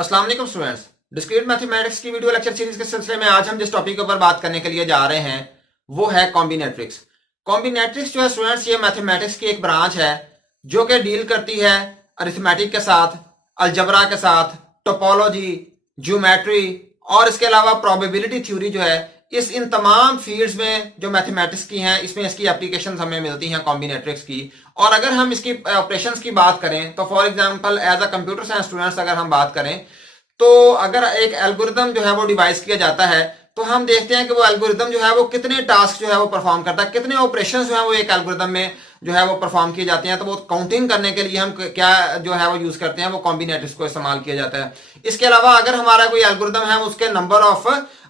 अस्सलाम वालेकुम students. Discrete mathematics की वीडियो लेक्चर सीरीज के सिलसिले में आज हम जिस टॉपिक के ऊपर बात करने के लिए जा रहे हैं वो है कॉम्बिनेट्रिक्स। कॉम्बिनेट्रिक्स जो है स्टूडेंट्स, ये मैथमेटिक्स की एक ब्रांच है जो कि डील करती है अरिथमेटिक के साथ, अलजबरा के साथ, टोपोलॉजी, ज्योमेट्री और इसके अलावा प्रोबेबिलिटी थ्योरी जो है, इन तमाम फील्ड्स में जो मैथमेटिक्स की हैं इसमें इसकी एप्लीकेशंस हमें मिलती हैं कॉम्बिनेट्रिक्स की। और अगर हम इसकी ऑपरेशंस की बात करें तो for example as a computer science students अगर हम बात करें तो अगर एक एल्गोरिदम जो है वो डिवाइस किया जाता है तो हम देखते हैं कि वो एल्गोरिदम जो है वो कितने टास्क जो है वो परफॉर्म करता है, कितने ऑपरेशंस जो है वो एक एल्गोरिदम में जो है वो परफॉर्म किए जाते हैं। तो वो काउंटिंग करने के लिए हम क्या जो है वो यूज करते हैं, वो कॉम्बिनेटर्स को इस्तेमाल किया जाता है। इसके अलावा अगर हमारा कोई एल्गोरिदम है उसके नंबर ऑफ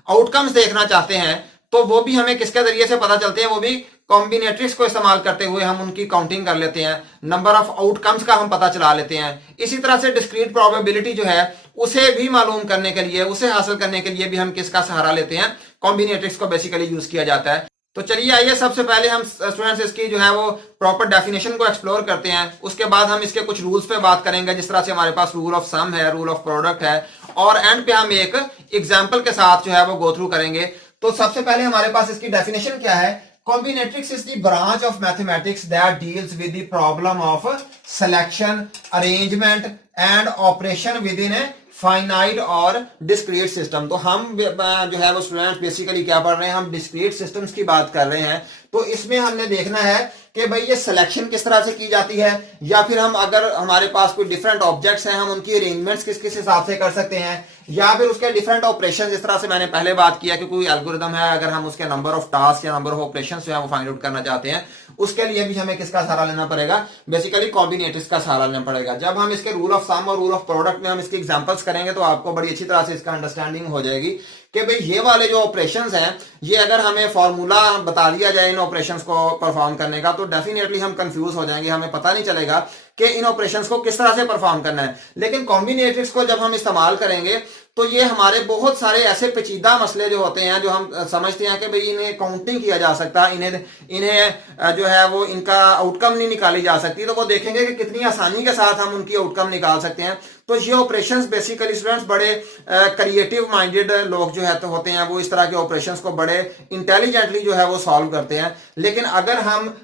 आउटकम्स देखना चाहते हैं तो वो भी हमें किसके जरिए से पता चलते हैं, वो भी कॉम्बिनेट्रिक्स को इस्तेमाल करते हुए हम उनकी काउंटिंग कर लेते हैं, नंबर ऑफ आउटकम्स का हम पता चला लेते हैं। इसी तरह से डिस्क्रीट प्रोबेबिलिटी जो है उसे भी मालूम करने के लिए, उसे हासिल करने के लिए भी हम किसका सहारा लेते हैं, कॉम्बिनेट्रिक्स को बेसिकली यूज किया जाता है। तो चलिए आइए सबसे पहले हम स्टूडेंट्स इसकी जो है वो प्रॉपर डेफिनेशन को एक्सप्लोर करते हैं। उसके बाद हम इसके कुछ रूल्स पे बात करेंगे, जिस तरह से हमारे पास रूल ऑफ सम है, रूल ऑफ प्रोडक्ट है, और एंड पे हम एक एग्जाम्पल के साथ जो है वो गो थ्रू करेंगे। तो सबसे पहले हमारे पास इसकी डेफिनेशन क्या है। Combinatorics is the branch of mathematics that deals with the problem of selection, arrangement and operation within a finite और डिस्क्रीट सिस्टम। तो हम जो है वो स्टूडेंट्स बेसिकली क्या पढ़ रहे हैं, हम डिस्क्रीट सिस्टम्स की बात कर रहे हैं। तो इसमें हमने देखना है कि भाई ये सिलेक्शन किस तरह से की जाती है, या फिर हम अगर हमारे पास कोई डिफरेंट ऑब्जेक्ट्स हैं हम उनकी अरेंजमेंट्स किस किस हिसाब से कर सकते हैं, या फिर उसके डिफरेंट ऑपरेशन, जिस तरह से मैंने पहले बात किया कि कोई एल्गोरिदम है, अगर हम उसके नंबर ऑफ टास्क या नंबर ऑफ ऑपरेशंस जो है वो फाइंड आउट करना चाहते हैं, उसके लिए भी हमें किसका सहारा लेना पड़ेगा, बेसिकली कॉम्बिनेटर्स का सहारा लेना पड़ेगा। जब हम इसके रूल ऑफ सम और रूल ऑफ प्रोडक्ट में हम इसके एग्जांपल्स करेंगे तो आपको बड़ी अच्छी तरह से इसका अंडरस्टैंडिंग हो जाएगी कि भाई ये वाले जो ऑपरेशंस हैं, ये अगर हमें फॉर्मूला बता दिया जाए इन ऑपरेशंस को परफॉर्म करने का तो डेफिनेटली हम कंफ्यूज हो जाएंगे, हमें पता नहीं चलेगा कि इन ऑपरेशंस को किस तरह से परफॉर्म करना है। लेकिन कॉम्बिनेटर्स को जब हम इस्तेमाल करेंगे तो ये हमारे बहुत सारे ऐसे पेचीदा मसले जो होते हैं जो हम समझते हैं कि भाई इन्हें काउंटिंग किया जा सकता, इन्हें जो है वो इनका आउटकम नहीं निकाली जा सकती, तो वो देखेंगे कि कितनी आसानी के साथ हम उनकी आउटकम निकाल सकते हैं। तो ये ऑपरेशंस बेसिकली स्टूडेंट्स बड़े क्रिएटिव माइंडेड लोग जो है तो होते हैं, वो इस तरह के ऑपरेशंस को बड़े इंटेलिजेंटली जो है वो सॉल्व करते हैं। लेकिन अगर हम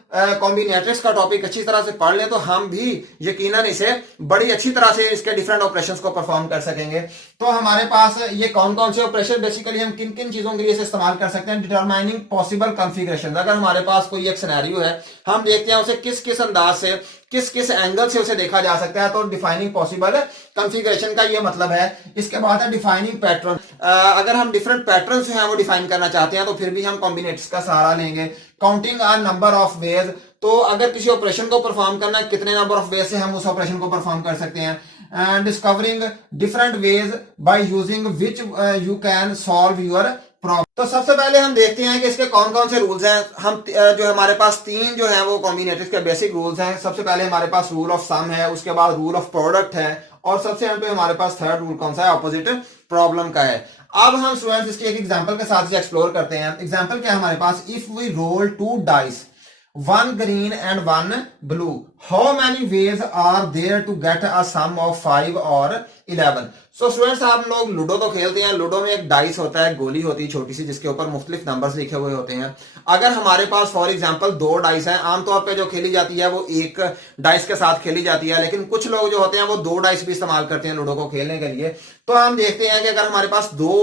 कॉम्बिनेटर्स का टॉपिक अच्छी तरह से पढ़ लें तो हम भी यकीनन इसे बड़ी अच्छी तरह से इसके डिफरेंट ऑपरेशंस को परफॉर्म कर सकेंगे। तो हमारे पास ये कौन कौन से ऑपरेशन बेसिकली हम किन किन चीजों के लिए इस्तेमाल कर सकते हैं। डिटरमाइनिंग पॉसिबल कॉन्फ़िगरेशन, अगर हमारे पास कोई एक सिनेरियो है, हम देखते हैं उसे किस किस अंदाज से, किस किस एंगल से उसे देखा जा सकता है, तो डिफाइनिंग पॉसिबल कॉन्फ़िगरेशन का ये मतलब है। इसके बाद है डिफाइनिंग पैटर्न, अगर हम डिफरेंट पैटर्न जो है वो डिफाइन करना चाहते हैं तो फिर भी हम कॉम्बिनेटर्स का सहारा लेंगे। Counting a number of ways, तो अगर किसी ऑपरेशन को परफॉर्म करना है कितने नंबर ऑफ वेज से हम उस ऑपरेशन को परफॉर्म कर सकते हैं। And discovering different ways by using which you can solve your problem. तो सबसे पहले हम देखते हैं कि इसके कौन कौन से रूल्स हैं। हम जो हमारे पास तीन जो है वो कॉम्बिनेटर्स के बेसिक रूल्स हैं। सबसे पहले हमारे पास रूल ऑफ सम है, उसके बाद रूल ऑफ प्रोडक्ट है, और सबसे एंड पे हमारे पास थर्ड रूल कौन सा है, ऑपोजिट प्रॉब्लम का है। अब हम स्टूडेंट्स इसकी एक एग्जांपल के साथ एक्सप्लोर करते हैं। एग्जांपल क्या है हमारे पास, if we roll 2 dice, 1 green and 1 blue, how many ways are there to get a sum of 5 or 11? So students, आप लोग लूडो तो खेलते हैं। लूडो में एक डाइस होता है, गोली होती है छोटी सी, जिसके ऊपर मुख्तलिफ नंबर्स लिखे हुए होते हैं। अगर हमारे पास फॉर एग्जांपल 2 डाइस हैं, आमतौर पे जो खेली जाती है वो एक डाइस के साथ खेली जाती है, लेकिन कुछ लोग जो होते हैं वो 2 डाइस भी इस्तेमाल करते हैं लूडो को खेलने के लिए। तो हम देखते हैं कि अगर हमारे पास 2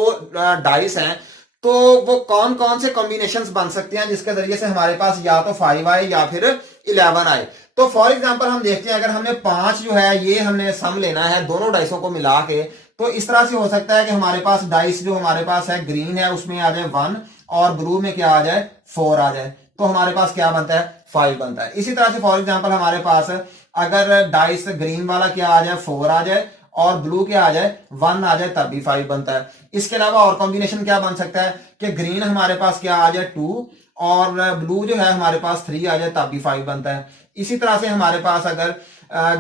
डाइस हैं तो वो कौन कौन से कॉम्बिनेशंस बन सकते हैं जिसके जरिए से हमारे पास या तो 5 आए या फिर 11 आए। तो फॉर एग्जांपल हम देखते हैं अगर हमें 5 जो है ये हमने सम लेना है दोनों डाइसों को मिला के, तो इस तरह से हो सकता है कि हमारे पास डाइस जो हमारे पास है ग्रीन है उसमें आ जाए 1 और ब्लू में क्या आ जाए 4 आ जाए, तो हमारे पास क्या बनता है 5 बनता है। इसी तरह से फॉर एग्जांपल हमारे पास अगर डाइस ग्रीन वाला क्या आ जाए 4 आ जाए और ब्लू क्या आ जाए 1 आ जाए, तब भी 5 बनता है। इसके अलावा और कॉम्बिनेशन क्या बन सकता है कि ग्रीन हमारे पास क्या आ जाए 2 और ब्लू जो है हमारे पास 3 आ जाए, तब भी 5 बनता है। इसी तरह से हमारे पास अगर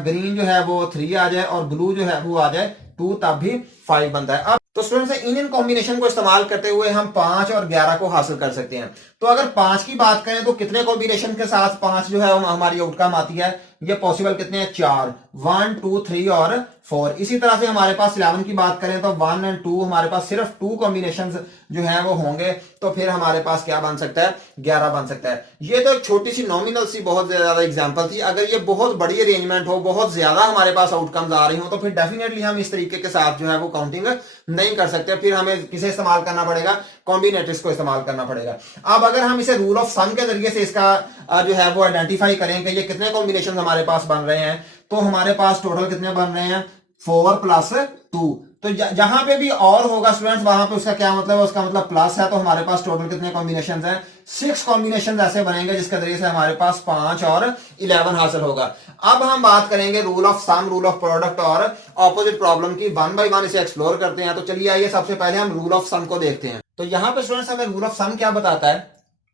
ग्रीन जो है वो 3 आ जाए और ब्लू जो है वो आ जाए 2, तब भी 5 बनता है। अब तो स्टूडेंट्स इन कॉम्बिनेशन को इस्तेमाल करते हुए हम 5 और 11 को हासिल कर सकते हैं। तो अगर 5 की बात करें तो कितने कॉम्बिनेशन के साथ 5 जो है हमारी आउटकम आती है, ये पॉसिबल कितने हैं, 4, 1 2 3 और 4। इसी तरह से हमारे पास 11 की बात करें तो 1 और 2 हमारे पास सिर्फ 2 कॉम्बिनेशन जो है वो होंगे, तो फिर हमारे पास क्या बन सकता है, 11 बन सकता है। ये तो एक छोटी सी नॉमिनल सी बहुत ज्यादा एग्जांपल थी। अगर ये बहुत बड़ी अरेंजमेंट हो, बहुत ज्यादा हमारे पास आउटकम्स आ रही हो, तो फिर डेफिनेटली हम इस तरीके के साथ जो है वो काउंटिंग नहीं कर सकते, फिर हमें किसे इस्तेमाल करना पड़ेगा, कॉम्बिनेटर्स को इस्तेमाल करना पड़ेगा। अब अगर हम इसे रूल ऑफ सम के जरिए से इसका जो है वो आइडेंटिफाई करें कि ये कितने कॉम्बिनेशन हमारे पास बन रहे हैं, तो हमारे पास टोटल कितने बन रहे हैं, 4 + 2। तो जहां पे भी और होगा स्टूडेंट्स, वहां पे उसका क्या मतलब है, उसका मतलब प्लस है। तो हमारे पास टोटल कितने कॉम्बिनेशन हैं, 6 कॉम्बिनेशन ऐसे बनेंगे जिसके जरिए से हमारे पास 5 और 11 हासिल होगा। अब हम बात करेंगे rule of sum, rule of product और ऑपोजिट प्रॉब्लम की। 1 बाय 1 इसे एक्सप्लोर करते हैं। तो चलिए आइए सबसे पहले हम रूल ऑफ सम को देखते हैं। तो यहाँ पे स्टूडेंट्स हमें रूल ऑफ सम क्या बताता है,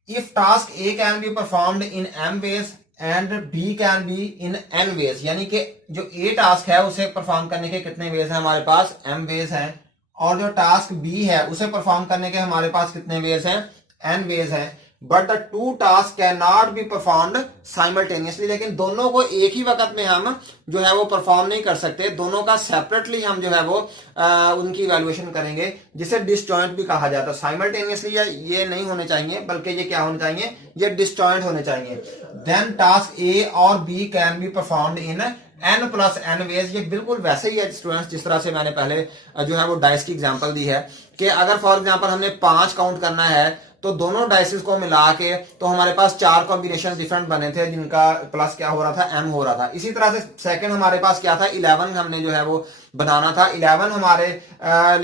if task A can be performed in m ways and B can be in n ways, यानी कि जो A टास्क है उसे परफॉर्म करने के कितने वेज हैं हमारे पास, m वेज हैं, और जो टास्क B है उसे परफॉर्म करने के हमारे पास कितने वेज हैं, n वेज हैं। But the 2 task can not be performed simultaneously, लेकिन दोनों को एक ही वक्त में हम जो है वो परफॉर्म नहीं कर सकते, दोनों का सेपरेटली हम जो है वो उनकी इवैल्यूएशन करेंगे, जिसे डिसजॉइंट भी कहा जाता है। साइमल्टेनियसली ये नहीं होने चाहिए, बल्कि ये क्या होने चाहिए, ये डिसजॉइंट होने चाहिए। देन टास्क ए और B can be performed in n + n ways. ये बिल्कुल वैसे ही है स्टूडेंट्स जिस तरह से मैंने पहले जो है वो डाइस की एग्जांपल दी है, कि अगर फॉर एग्जांपल हमने 5 काउंट करना है, तो दोनों डाइसेस को मिला के तो हमारे पास 4 कॉम्बिनेशन डिफरेंट बने थे, जिनका प्लस क्या हो रहा था, m हो रहा था। इसी तरह से सेकंड हमारे पास क्या था, 11 हमने जो है वो बनाना था। 11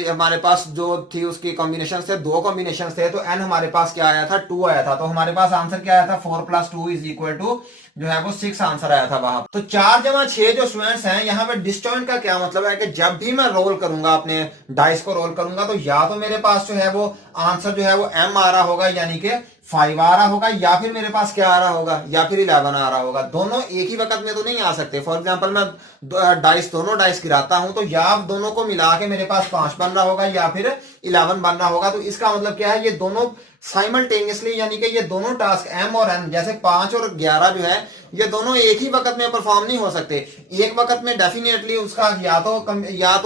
हमारे पास जो थी उसकी कॉम्बिनेशन थे, 2 कॉम्बिनेशन थे, तो n हमारे पास क्या आया था, 2 आया था। तो हमारे पास आंसर क्या आया था, 4 + 2 = जो है वो 6 आंसर आया था वहां। तो 4 × 6 जो स्टूडेंट्स हैं, यहाँ पे डिसजॉइंट का क्या मतलब है कि जब भी मैं रोल करूंगा, अपने डाइस को रोल करूंगा, तो या तो मेरे पास जो है वो आंसर जो है वो m आ रहा होगा, यानी कि 5 आ रहा होगा, या फिर मेरे पास क्या आ रहा होगा, या फिर 11 आ रहा होगा। दोनों एक ही वक्त में तो नहीं आ सकते। फॉर एग्जांपल मैं दोनों डाइस गिराता हूं, तो या दोनों को मिला के मेरे पास 5 बन रहा होगा, या फिर 11 बन रहा होगा। तो इसका मतलब क्या है, ये दोनों साइमल्टेनियसली, यानी कि ये दोनों टास्क m और n, जैसे 5 और 11 जो है, ये दोनों एक ही वक्त में परफॉर्म नहीं हो सकते। एक वक्त में डेफिनेटली उसका या तो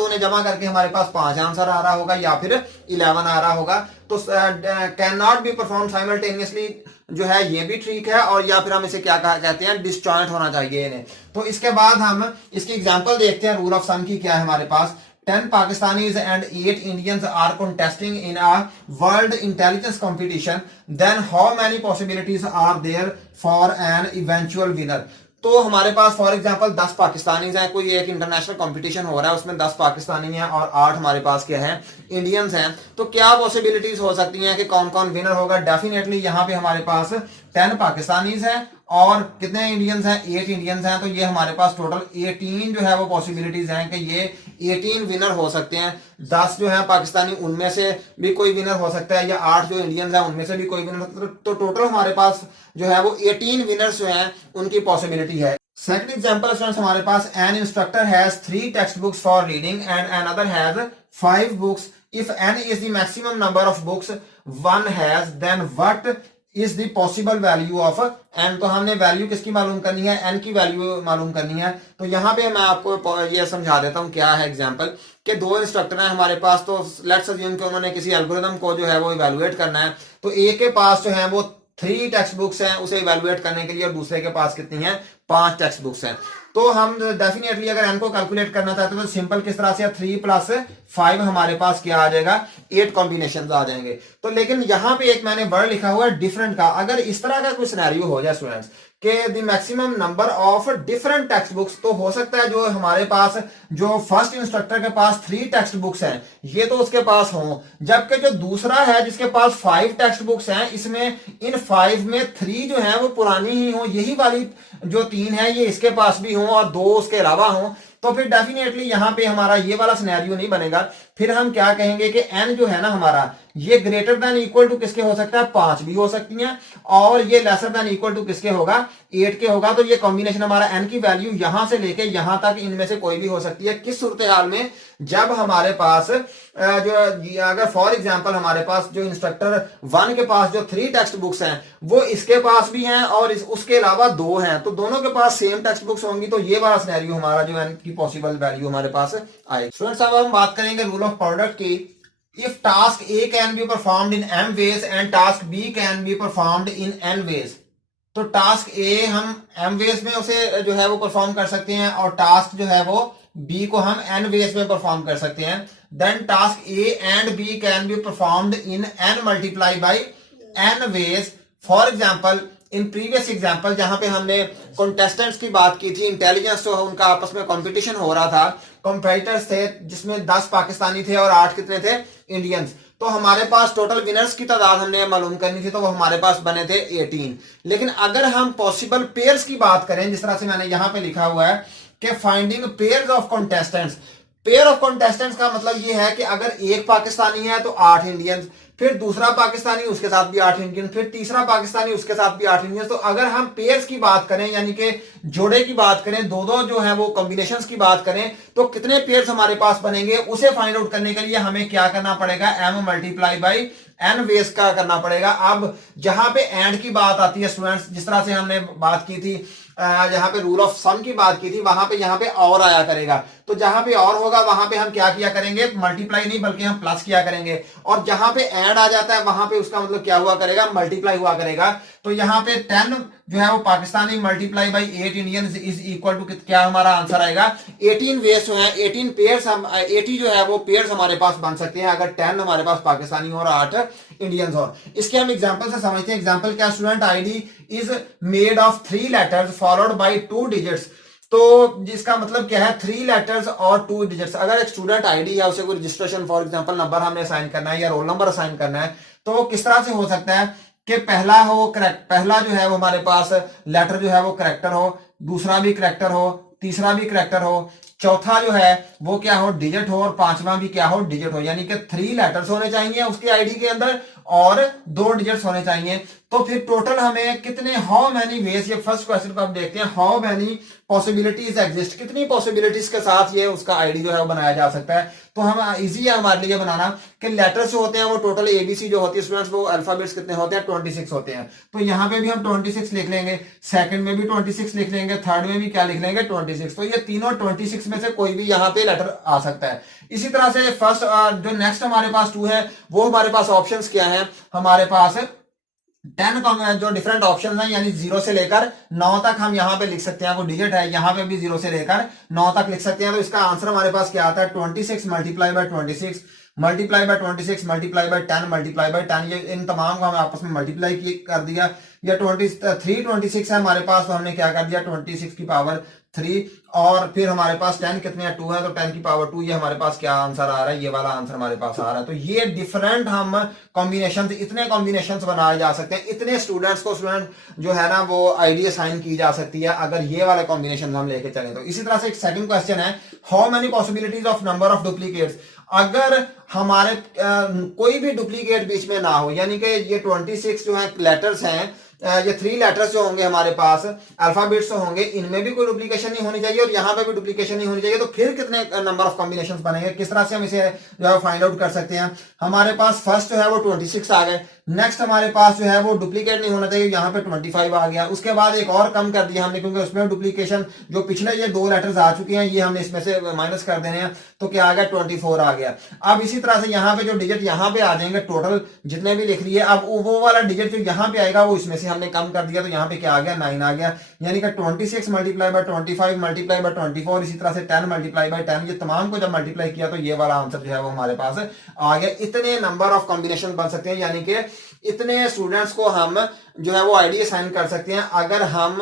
उन्हें जमा करके हमारे पास 5 आंसर आ रहा होगा, या फिर 11 आ रहा होगा। तो can not be perform simultaneously जो है, ये भी ठीक है। और या फिर हम इसे क्या कहते हैं, डिसजॉइंट होना चाहिए इन्हें। तो इसके बाद हम इसकी एग्जांपल देखते हैं रूल ऑफ सम की। क्या है हमारे पास, 10 Pakistanis and 8 Indians are contesting in a world intelligence competition. Then how many possibilities are there for an eventual winner? तो हमारे पास फॉर एग्जांपल 10 पाकिस्तानीज हैं, कोई एक इंटरनेशनल कंपटीशन हो रहा है, उसमें 10 पाकिस्तानी हैं और 8 हमारे पास क्या हैं, इंडियंस हैं। तो क्या पॉसिबिलिटीज हो सकती हैं कि कौन कौन विनर होगा। डेफिनेटली यहाँ पे हमारे पास 10 पाकिस्तानीज हैं और कितने इंडियंस हैं, 8 इंडियंस हैं। तो ये हमारे पास टोटल 18 जो है वो पॉसिबिलिटीज हैं कि ये 18 विनर हो सकते हैं। 10 जो है पाकिस्तानी, उनमें से भी कोई विनर हो सकता है, या 8 जो इंडियंस हैं उनमें से भी कोई विनर। तो टोटल हमारे पास जो है वो 18 विनर्स जो हैं उनकी पॉसिबिलिटी है। सेकंड एग्जांपल स्टूडेंट्स हमारे पास, an instructor has 3 text books for reading and another has 5 books. If n is the maximum number of books one has, then what is the possible value of n। तो हमने value किसकी मालूम करनी है, n की value मालूम करनी है। तो यहाँ पे मैं आपको ये समझा देता हूँ क्या है एग्जांपल, कि 2 इंस्ट्रक्टर हैं हमारे पास। तो लेट्स अज्यूम कि उन्होंने किसी एल्गोरिथम को जो है वो इवैल्यूएट करना है। तो एक के पास जो है वो 3 टेक्स्ट बुक्स हैं उसे इवैल्यूएट करने के लिए, और दूसरे के पास कितनी है, 5 टेक्स्ट बुक्स हैं। तो हम डेफिनेटली अगर n को कैलकुलेट करना चाहते हैं तो सिंपल किस तरह से, 3 + 5 हमारे पास क्या आ जाएगा, 8 कॉम्बिनेशन आ जाएंगे। तो लेकिन यहाँ पे एक मैंने वर्ड लिखा हुआ है डिफरेंट का। अगर इस तरह का कोई सिनेरियो हो जाए स्टूडेंट्स के the maximum number of different text books, तो हो सकता है जो हमारे पास जो फर्स्ट इंस्ट्रक्टर के पास 3 टेक्स्ट बुक्स हैं ये तो उसके पास हो, जबकि जो दूसरा है जिसके पास 5 टेक्स्ट बुक्स हैं, इसमें इन 5 में 3 जो है वो पुरानी ही हो, यही वाली जो 3 है ये इसके पास भी हो और 2 उसके अलावा हो। तो फिर डेफिनेटली यहाँ पे हमारा ये वाला सिनेरियो नहीं बनेगा। फिर हम क्या कहेंगे कि n जो है ना हमारा, ये ग्रेटर देन इक्वल टू किसके हो सकता है, 5 भी हो सकती हैं, और ये लेसर देन इक्वल टू किसके होगा, 8 के होगा। तो ये कॉम्बिनेशन हमारा n की वैल्यू यहां से लेके यहां तक इनमें से कोई भी हो सकती है। किस सूरत हाल में, जब हमारे पास जो अगर फॉर एग्जांपल हमारे पास जो इंस्ट्रक्टर 1 के पास जो 3 टेक्स्ट बुक्स हैं वो इसके पास भी हैं और उसके अलावा 2 हैं, तो दोनों के पास सेम टेक्स्ट बुक्स होंगी, तो ये वाला सिनेरियो हमारा जो n की पॉसिबल वैल्यू हमारे पास आएगी। स्टूडेंट्स अब हम बात करेंगे रूल ऑफ प्रोडक्ट की। If task A can be performed in m ways and task B can be performed in n ways, तो टास्क A हम m ways में उसे जो है वो परफॉर्म कर सकते हैं और टास्क जो है वो B को हम n ways में परफॉर्म कर सकते हैं। Then task A and B can be performed in n multiply by n ways। For example in previous example जहां पे हमने कॉन्टेस्टेंट्स की बात की थी, इंटेलिजेंस जो उनका आपस में कंपटीशन हो रहा था, कंपेटिटर्स थे जिसमें 10 पाकिस्तानी थे और 8 कितने थे, इंडियंस। तो हमारे पास टोटल विनर्स की तादाद हमने मालूम करनी थी, तो वो हमारे पास बने थे 18। लेकिन अगर हम पॉसिबल पेयर्स की बात करें, जिस तरह से मैंने यहां पे लिखा हुआ है कि finding pairs of contestants, pair of contestants का मतलब ये है कि अगर एक पाकिस्तानी है तो 8 इंडियंस, फिर दूसरा पाकिस्तानी उसके साथ भी 8 इंडियन, फिर तीसरा पाकिस्तानी उसके साथ भी 8 इंडियन। तो अगर हम पेयर्स की बात करें यानी कि जोड़े की बात करें, दो दो जो है वो कॉम्बिनेशंस की बात करें, तो कितने पेयर्स हमारे पास बनेंगे उसे फाइंड आउट करने के लिए हमें क्या करना पड़ेगा, m मल्टीप्लाई बाई n वेस का करना पड़ेगा। अब जहां पे एंड की बात आती है स्टूडेंट्स, जिस तरह से हमने बात की थी, जहां पे रूल ऑफ सम की बात की थी, वहां पे यहाँ पे और आया करेगा, तो जहां पे और होगा वहां पे हम क्या किया करेंगे, मल्टीप्लाई नहीं बल्कि हम प्लस किया करेंगे, और जहां पे एंड आ जाता है वहां पे उसका मतलब क्या हुआ करेगा, मल्टीप्लाई हुआ करेगा। तो यहाँ पे 10 जो है वो Pakistani multiply by 8 Indian is equal to क्या हमारा आंसर आएगा, 18 वेस जो है 18 पेयर्स हम 80 जो है वो पेयर्स हमारे पास बन सकते हैं अगर 10 हमारे पास पाकिस्तानी और 8 इंडियंस हो। इसके हम एग्जांपल से समझते हैं। एग्जांपल क्या, student ID is made of 3 letters followed by 2 digits. तो जिसका मतलब क्या है, 3 लेटर्स और 2 डिजिट्स। अगर एक स्टूडेंट आईडी है, उसे कोई रजिस्ट्रेशन फॉर एग्जांपल नंबर हमने असाइन करना है या रोल नंबर असाइन करना है, तो किस तरह से हो सकता है कि पहला हो करेक्ट, पहला जो है वो हमारे पास लेटर जो है वो करेक्टर हो, दूसरा भी करेक्टर हो, तीसरा भी करेक्टर हो, चौथा जो है वो क्या हो, डिजिट हो, और पांचवा भी क्या हो, डिजिट हो। यानी कि 3 लेटर्स होने चाहिए उसके आईडी के अंदर और 2 डिजिट्स होने चाहिए। तो फिर टोटल हमें कितने, हाउ मैनी वेज, ये फर्स्ट क्वेश्चन को हम देखते हैं, हाउ मैनी पॉसिबिलिटीज एग्जिस्ट, कितनी पॉसिबिलिटीज के साथ ये उसका आईडी जो है वो बनाया जा सकता है। तो हम इजी है हमारे लिए बनाना कि लेटर्स जो होते हैं वो टोटल एबीसी जो होती है स्टूडेंट्स, वो अल्फाबेट्स कितने होते हैं, 26 होते हैं। तो यहाँ पे भी हम 26 लिख लेंगे, सेकंड में भी 26 लिख लेंगे, थर्ड में भी क्या लिख लेंगे, 26। तो ये तीनों 26 में से कोई भी यहाँ पे लेटर आ सकता है। इसी तरह से फर्स्ट जो नेक्स्ट हमारे पास 2 है, वो हमारे पास ऑप्शंस क्या है, हमारे पास 10 जो डिफरेंट ऑप्शन है, यानी 0 से लेकर 9 तक हम यहाँ पे लिख सकते हैं। वो डिजिट है, यहाँ पे भी 0 से लेकर 9 तक लिख सकते हैं। तो इसका आंसर हमारे पास क्या आता है, 26 multiply by 26 multiply by 26 multiply by 10 multiply by 10। ये इन तमाम को हमें आपस में मल्टीप्लाई कर दिया। या 26 है हमारे पास, तो हमने क्या कर दिया, 26 की पावर 3, और फिर हमारे पास 10 कितने हैं, 2 है, तो 10 की पावर 2। ये हमारे पास क्या आंसर आ रहा है, ये वाला आंसर हमारे पास आ रहा है। तो ये डिफरेंट हम कॉम्बिनेशन, इतने कॉम्बिनेशन बनाए जा सकते हैं, इतने स्टूडेंट्स को स्टूडेंट जो है ना वो आईडी असाइन की जा सकती है अगर ये वाले कॉम्बिनेशन हम लेके चलें। तो इसी तरह से एक सेकंड क्वेश्चन है, how many possibilities of number of duplicates. अगर हमारे कोई भी डुप्लीकेट बीच में ना हो, यानी कि ये 26 जो है लेटर्स हैं, ये 3 लेटर्स जो होंगे हमारे पास, अल्फाबेट्स जो होंगे, इनमें भी कोई डुप्लीकेशन नहीं होनी चाहिए और यहाँ पे भी डुप्लीकेशन नहीं होनी चाहिए। तो फिर कितने नंबर ऑफ कॉम्बिनेशंस बनेंगे, किस तरह से हम इसे जो है फाइंड आउट कर सकते हैं। हमारे पास फर्स्ट जो है वो 26 आ गए, नेक्स्ट हमारे पास जो है वो डुप्लीकेट नहीं होना चाहिए, यहाँ पे 25 आ गया। उसके बाद एक और कम कर दिया हमने, क्योंकि उसमें डुप्लीकेशन जो पिछले ये 2 लेटर्स आ चुके हैं, ये हमने इसमें से माइनस कर देने हैं, तो क्या आ गया, 24 आ गया। अब इसी तरह से यहाँ पे जो डिजिट यहाँ पे आ जाएंगे, टोटल जितने भी लिख लिए, अब वो वाला डिजिट जो यहाँ पे आएगा वो इसमें से हमने कम कर दिया, तो यहाँ पे क्या आ गया, 9 आ गया। यानी कि 26 मल्टीप्लाई बाय 25 मल्टीप्लाई बाय 24, इसी तरह से 10 मल्टीप्लाई बाय 10, ये तमाम को जब मल्टीप्लाई किया तो ये वाला आंसर जो है वो हमारे पास आ गया। इतने नंबर ऑफ कॉम्बिनेशन बन सकते हैं, यानी कि इतने स्टूडेंट्स को हम जो है वो आईडी असाइन कर सकते हैं अगर हम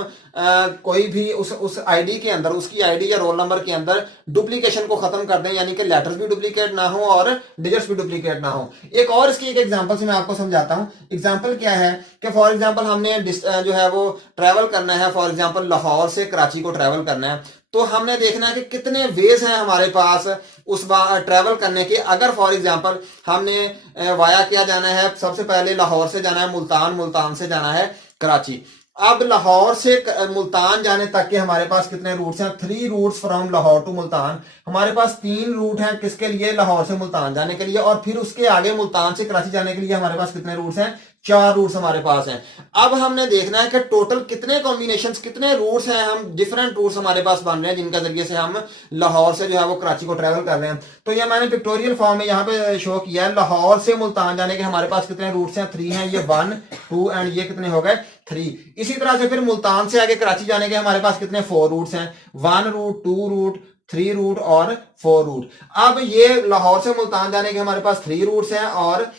कोई भी उस आईडी के अंदर, उसकी आईडी या रोल नंबर के अंदर डुप्लीकेशन को खत्म कर दें, यानी कि लेटर्स भी डुप्लीकेट ना हो और डिजिट्स भी डुप्लीकेट ना हो। एक और इसकी एक एग्जांपल से मैं आपको समझाता हूं। एग्जांपल क्या है कि फॉर एग्जांपल हमने जो है वो ट्रैवल करना है, फॉर एग्जांपल लाहौर से कराची को ट्रैवल करना है। तो हमने देखना है कि कितने वेज हैं हमारे पास उस बार ट्रैवल करने के। अगर फॉर एग्जांपल हमने वाया क्या जाना है, सबसे पहले लाहौर से जाना है मुल्तान, मुल्तान से जाना है कराची। अब लाहौर से मुल्तान जाने तक के हमारे पास कितने रूट्स हैं? 3 routes from Lahore to Multan. हमारे पास 3 रूट हैं किसके लिए? लाहौर से मुल्तान जाने के लिए। और फिर उसके आगे मुल्तान से कराची जाने के लिए हमारे पास कितने रूट्स हैं? 4 रूट्स हमारे पास हैं। अब हमने देखना है कि टोटल कितने कॉम्बिनेशंस, कितने रूट्स हैं, हम डिफरेंट रूट्स हमारे पास बन रहे हैं जिनका जरिए से हम लाहौर से जो है वो कराची को ट्रेवल कर रहे हैं। तो ये मैंने पिक्टोरियल फॉर्म में यहाँ पे शो किया है। लाहौर से मुल्तान जाने के हमारे पास कितने रूट्स हैं? 3 हैं, ये 1 2 एंड ये कितने हो गए? 3। इसी तरह से फिर मुल्तान से आगे कराची जाने के हमारे पास कितने? 4 रूट्स हैं, 1 रूट, 2 रूट, 3 रूट और 4 रूट। अब ये लाहौर से मुल्तान जाने के हमारे पास 3 रूट्स हैं और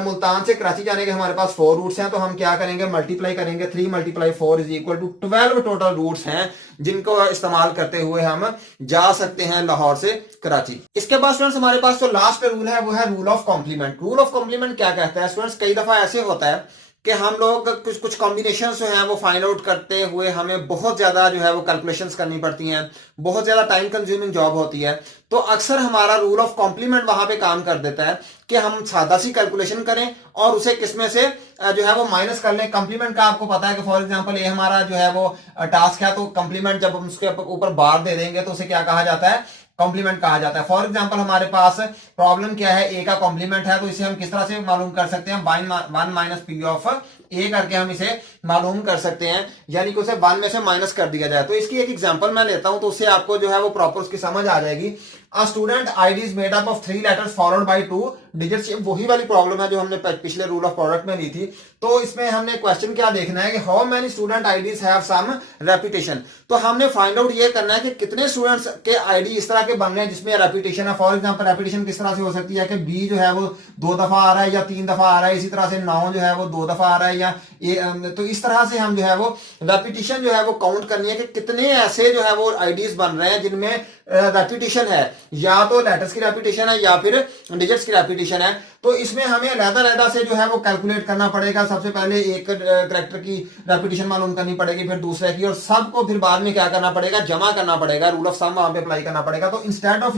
मुल्तान से कराची जाने के हमारे पास 4 रूट्स हैं। तो हम क्या करेंगे? मल्टीप्लाई करेंगे। 3 × 4 is equal to 12 total routes हैं जिनको इस्तेमाल करते हुए हम जा सकते हैं लाहौर से कराची। इसके बाद स्टूडेंट्स हमारे पास जो लास्ट रूल है वो है rule of complement. Rule of complement क्या कहता है स्टूडेंट्स? कई दफा ऐसे होता है कि हम लोग कुछ कॉम्बिनेशंस जो हैं वो फाइंड आउट करते हुए हमें बहुत ज्यादा जो है वो कैलकुलेशंस करनी पड़ती हैं, बहुत ज्यादा टाइम कंज्यूमिंग जॉब होती है। तो अक्सर हमारा रूल ऑफ कॉम्प्लीमेंट वहां पे काम कर देता है कि हम सादा सी कैलकुलेशन करें और उसे किसमें से जो है वो माइनस कर लें। कंप्लीमेंट का आपको पता है कि फॉर एग्जांपल ये हमारा जो है वो टास्क है, तो कंप्लीमेंट जब हम उसके ऊपर बार दे देंगे तो उसे क्या कहा जाता है? कॉम्प्लीमेंट कहा जाता है। फॉर एग्जांपल हमारे पास प्रॉब्लम क्या है? ए का कॉम्प्लीमेंट है, तो इसे हम किस तरह से मालूम कर सकते हैं? 1 - p ऑफ ए करके हम इसे मालूम कर सकते हैं, यानी कि उसे 1 में से माइनस कर दिया जाए। तो इसकी एक एग्जांपल मैं लेता हूं तो उससे आपको जो है वो प्रॉपर उसकी समझ आ जाएगी। A student ID is made up of 3 letters followed by 2 digits। वही वाली प्रॉब्लम है जो हमने पिछले रूल ऑफ प्रोडक्ट में ली थी। तो इसमें हमने क्वेश्चन क्या देखना है कि how many student IDs have some repetition. तो हमने फाइंड आउट ये करना है कि कितने स्टूडेंट्स के आईडी इस तरह के बन रहे हैं जिसमें रेपिटेशन है। फॉर एग्जांपल रेपिटेशन किस तरह से हो सकती है कि बी जो है वो 2 दफा आ रहा है या 3 दफा आ रहा है, इसी तरह से 9 जो है वो 2 दफा आ रहा है या तो इस तरह से हम जो है वो रेपिटेशन जो है वो काउंट करनी है कि कितने ऐसे जो है वो आईडीज बन रहे हैं जिनमें रेपिटेशन है, या तो लेटर्स की रेपिटेशन है या फिर डिजिट्स की रेपिटेशन है। तो इसमें हमें अलग-अलग से जो है वो कैलकुलेट करना पड़ेगा। सबसे पहले एक कैरेक्टर की रेपिटेशन मालूम करनी पड़ेगी, फिर दूसरे की, और सबको फिर बाद में क्या करना पड़ेगा? जमा करना पड़ेगा, रूल ऑफ सम वहां पे अप्लाई करना पड़ेगा। तो इंस्टेड ऑफ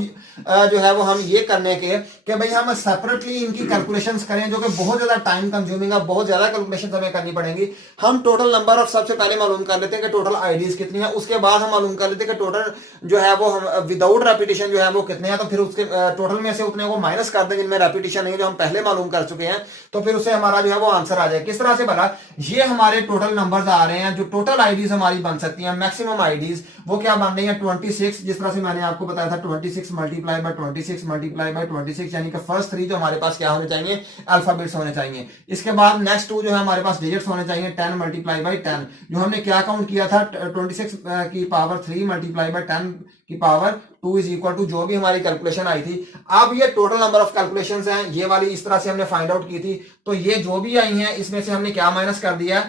जो है वो हम ये करने के कि भाई हम सेपरेटली इनकी कैलकुलेशंस करें जो कि बहुत ज्यादा टाइम कंज्यूमिंग है, बहुत ज्यादा कैलकुलेशंस हमें करनी पड़ेंगी, हम टोटल नंबर ऑफ सबसे पहले मालूम कर लेते हैं कि टोटल आईडीज कितनी है। उसके बाद हम मालूम कर लेते हैं कि टोटल जो है वो हम विदाउट रेपिटेशन जो है वो कितने हैं। तो फिर उसके टोटल में से उतने को माइनस कर दें जिनमें रेपिटेशन नहीं, जो हम पहले मालूम कर चुके हैं। तो फिर उससे हमारा जो है वो आंसर आ जाए। किस तरह से बना? ये हमारे टोटल नंबर्स आ रहे हैं, जो टोटल आईडीज हमारी बन सकती हैं, मैक्सिमम आईडीज वो क्या बन रही है? 26। जिस तरह से मैंने आपको बताया था 26 मल्टीप्लाई बाय 26 मल्टीप्लाई बाय 26, यानी कि फर्स्ट 3 जो हमारे पास क्या होने चाहिए? अल्फाबेट्स होने चाहिए। इसके बाद नेक्स्ट 2 जो है हमारे पास डिजिट्स होने चाहिए, 10 मल्टीप्लाई बाय 10। जो हमने क्या काउंट किया था? 26 की पावर 3 मल्टीप्लाई बाय 10 की पावर 2 इज इक्वल टू जो भी हमारी कैलकुलेशन आई थी। अब ये टोटल नंबर ऑफ कैलकुलेशंस हैं, ये वाली इस तरह से हमने फाइंड आउट की थी। तो ये जो भी आई हैं इसमें से हमने क्या माइनस कर दिया?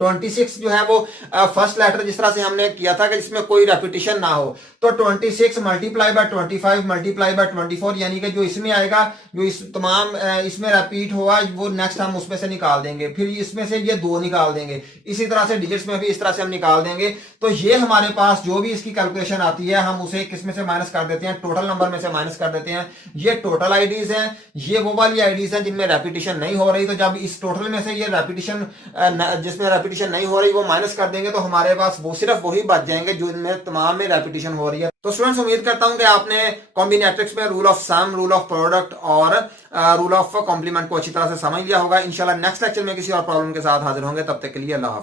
26 जो है वो फर्स्ट लेटर जिस तरह से हमने किया था कि इसमें कोई रेपिटेशन ना हो, तो 26 मल्टीप्लाई बाय 25 मल्टीप्लाई बाय 24, यानी कि जो इसमें आएगा, जो इस तमाम इसमें रिपीट हुआ वो नेक्स्ट हम उसमें से निकाल देंगे, फिर इसमें से ये 2 निकाल देंगे, इसी तरह से डिजिट्स में भी इस तरह से हम निकाल देंगे। तो ये हमारे पास जो भी इसकी कैलकुलेशन आती है हम उसे किस में से माइनस कर देते हैं? टोटल नंबर में से माइनस कर देते हैं। ये टोटल आईडीज हैं, ये वो वाली आईडीज हैं जिनमें रेपिटेशन नहीं हो रही। तो जब इस टोटल में से ये रेपिटेशन जिसमें रेपिटेशन नहीं हो रही वो माइनस कर देंगे तो हमारे पास वो सिर्फ वही बच जाएंगे जो इनमें तमाम में रेपिटेशन हो रही है। तो स्टूडेंट्स उम्मीद करता हूं कि आपने कॉम्बिनेट्रिक्स में rule of sum, rule of product और रूल ऑफ कॉम्प्लीमेंट को अच्छी तरह से समझ लिया होगा। इंशाल्लाह नेक्स्ट लेक्चर में किसी और प्रॉब्लम के साथ हाजिर होंगे, तब तक के लिए अल्लाह हाफिज।